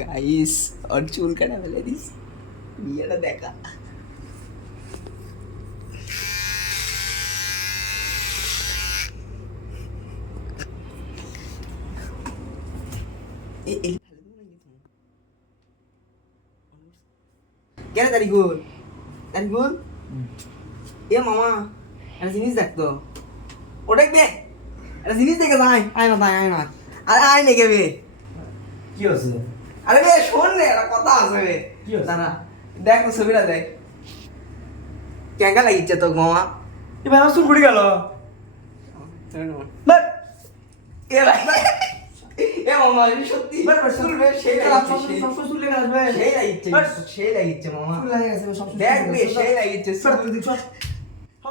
Guys और চুল কাটা ফেলে দিস বিয়েটা দেখা কেন তারিকুল তারিকুল এ মামা একটা জিনিস দেখতো ওটা বে একটা জিনিস দেখে যাই আয় না আয় না আরে আয় না কে বে কি হচ্ছে? আরে বে শোন রে একটা কথা আছে বে কি হচ্ছে? দাঁড়া দেখ তো ছবিটা দেখ কেঙ্গা লাগিচ্ছে তো মামা এবার আমার চুল পড়ে গেল। এ ভাই এ মামা এটা সত্যি বাট বাট চুল বে সেই লাগিচ্ছে সব চুল লেগে আসবে। সেই লাগিচ্ছে মামা চুল লেগে গেছে সব দেখ বে সেই লাগিচ্ছে সব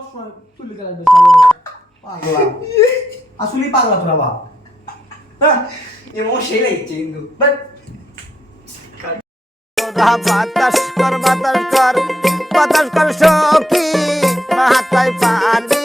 সময় চুল লেগে আসবে পাগলা আসলেই পাগলা তোরা বাপ। হ্যাঁ এ মামা সেই লাগিচ্ছে কিন্তু বাট বাতাস কর সখী মাথায় পানি